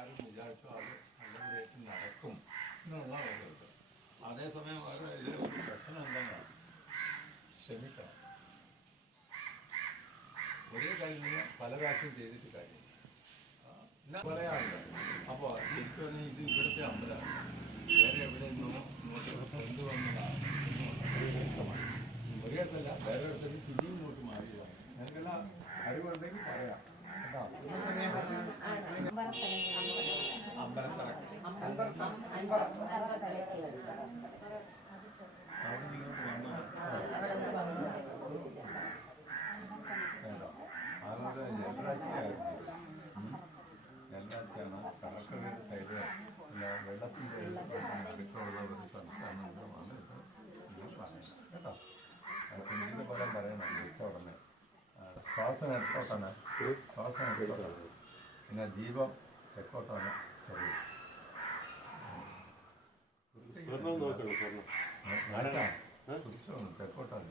ആരും വിചാരിച്ചോ അത് നല്ലതായിട്ട് നടക്കും എന്നുള്ള ഒരു അതേസമയം വേറെ ഇതിൽ ഒരു പ്രശ്നം എന്താണ് ക്ഷമിക്കണം. ഒരേ കാര്യങ്ങൾ പല പ്രാവശ്യം ചെയ്തിട്ട് കാര്യം എന്നാ പറയാറില്ല. അപ്പോൾ ശരിക്കും ഇത് ഇവിടുത്തെ അമ്പലമാണ്, വേറെ എവിടെ നിന്നോ ഇങ്ങോട്ട് കൊണ്ടുവന്നതാണ് വ്യക്തമാണ്. ഒരിടത്തല്ല വേറെ ഇടത്തേക്ക് പിന്നെയും ഇങ്ങോട്ട് മാറിയതാണ്. നിനക്കെല്ലാം അറിവുണ്ടെങ്കിൽ പറയാം കേട്ടോ. അമ്പലത്തറ അവിടെ നിങ്ങൾക്ക് വന്നാൽ കേട്ടോ. അതുകൊണ്ട് ഞായറാഴ്ചയായിരുന്നു, ഞായറാഴ്ചയാണ് കടക്കടയുടെ സൈഡ് വെള്ളത്തിൻ്റെ അടുത്തുള്ള ഒരു സ്ഥലത്താണ് ഇവിടെ വന്നിട്ട് നിങ്ങൾ പറയുന്നത് കേട്ടോ. കുഞ്ഞിൻ്റെ ഫലം പറയണം വിളിച്ച ഉടനെ. ശ്വാസം എടുത്തോട്ടാണ്, ശ്വാസം എടുത്തോട്ടാണ്, പിന്നെ ദീപം തെക്കോട്ടാണ്. തെക്കോട്ടാണ്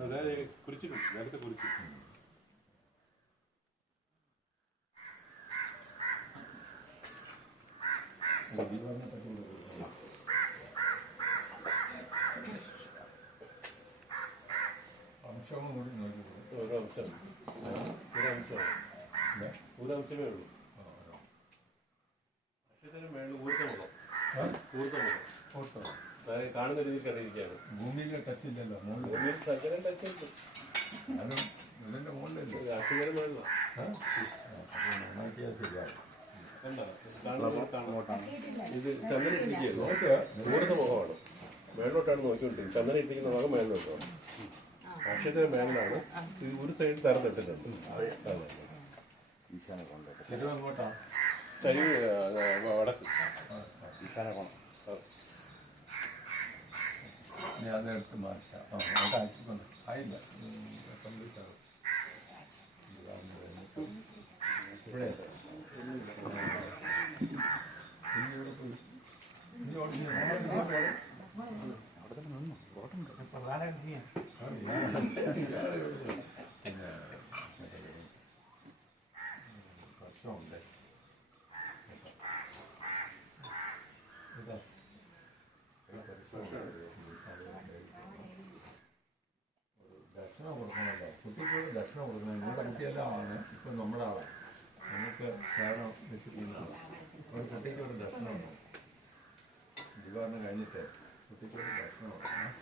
ദീപത്തിനെ പറ്റി അംശവും കൂടി നോക്കി ഒരംശമേ ഉള്ളൂ. കാണുന്ന രീതിയിൽ കണ്ടിരിക്കുകയാണ്. ഭൂമിയിലെ ടച്ചില്ലല്ലോ, ഭൂമിയിൽ സകലം ടച്ചുണ്ട്. അതും ഇതിൻ്റെ മുകളിലല്ലേ അക്ഷരം വേണം. നന്നാക്കിയാൽ ശരിയാവും. ഇത് ചന്ദന ഇട്ടിരിക്കുകയല്ലോ, ദൂരത്തെ മുഖമാണ്, മേളിലോട്ടാണ് നോക്കിക്കൊണ്ടിരിക്കുന്നത്. ചന്ദന ഇട്ടിരിക്കുന്ന ഭാഗം മേളിലോട്ടാണ്, അക്ഷരത്തിന് മേളിലാണ്. ഇത് ഒരു സൈഡ് തരം തട്ടിട്ടുണ്ട്. എങ്ങോട്ടാ? ചരിവ് വടക്ക് ഈശാനകോണം. ഞാൻ അതെടുത്ത് മാറ്റാം. അയച്ചിട്ടുണ്ട്, ആയില്ല കംപ്ലീറ്റ് ആകും. ഇവിടെ ഇവിടെ പോയി അവിടെ തന്നെ നിന്നു പ്രധാന പ്രശ്നമുണ്ട്. ദക്ഷിണ കൊടുക്കണമല്ലോ, കുട്ടിക്കൂടെ ദക്ഷിണ കൊടുക്കണം. നിങ്ങളുടെ കുട്ടിയെല്ലാം ആണ് ഇപ്പം നമ്മുടെ ആളാണ്, നമുക്ക് കാരണം വെച്ച് ചെയ്യുന്നതാണ്. ഒരു കുട്ടിക്കൊരു ദക്ഷിണ ഉണ്ട്, ദിവാറിന് കഴിഞ്ഞിട്ട് കുട്ടിക്കൊരു ദക്ഷിണ കൊടുക്കണം.